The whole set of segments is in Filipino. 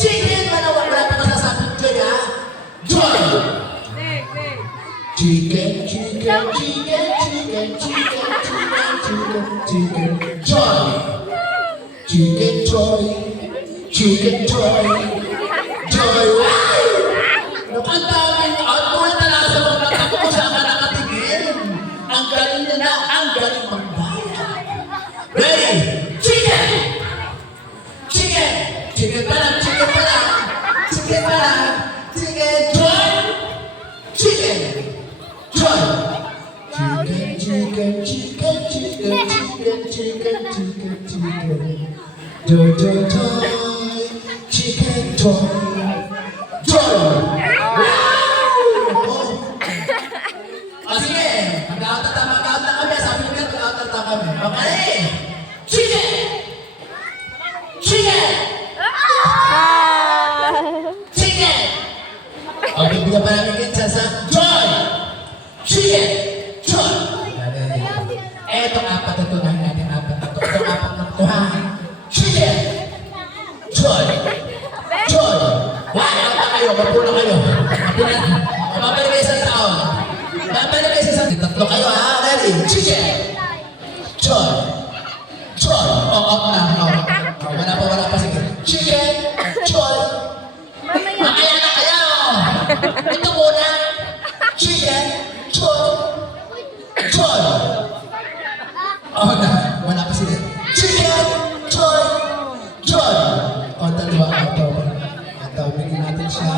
Chicken! Wala pa masasabing joy, ha? Joy! Chicken, chicken, chicken, chicken, chicken, chicken, chicken, chicken, joy! Chicken joy! Chicken joy! Joy! Wow! Ang daming output na nasa mga mata ko sa ka nakatingin. Ang galing nila, ang galing magbayad. Ready? Chicken! Chicken! Chicken pa lang, chicken pa lang. Chicken pa lang. Chicken joy! Chicken! Joy! Chicken, chicken, chicken, chicken, chicken, chicken, chicken, chicken. Joy, joy, joy. Chicken joy. Joy! Sige, mag-out-tama kami. Sabi niyo mag-out-tama kami. Okay! Chicken! Chicken! Chicken! O, bibigyan pa namin kitsa sa Joy! Chicken! Joy! Etong apat na ito na natin apat na ito. Itong apat na ito ha. Chicken! Joy! Joy! Wow! Kayo, magpuno kayo. Mabalik kayo sa taon. Mabalik kayo sa tatlo kayo ha. Ready? Chicken! Joy! Joy! Off na. Wala pa. Sige. Chicken! Joy! Makaya na kayo! Ito muna. Chicken! Joy! Joy! Oh na. Wala pa sige. Chicken! Joy! Joy! O, dalawa. Ito, bigyan natin siya.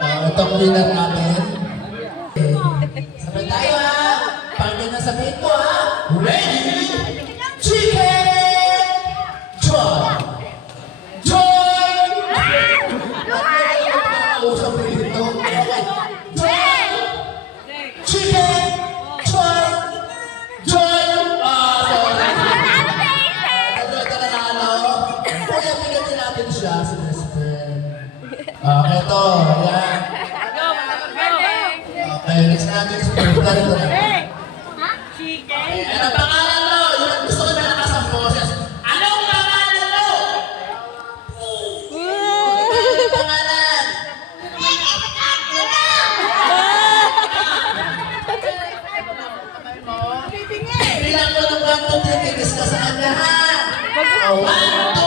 Ito ang winner natin. Sabay tayo ha. Pagod na sabihin ko ha. Ready? Chicken! Joy! Joy! Usap mo dito. Joy! Chicken! Joy! Joy! Sorry. Ito na ano. Kaya bigyan natin siya sa okay, ito. Ayan. Okay, next natin sa pagkakas ito na. Okay, anong pangalan mo? Yung gusto ko na nakasang boses. Anong pangalan mo? Anong pangalan? Bilang ko ng 1, 2, 3, kikis ka sa kanya ha? 1, 2,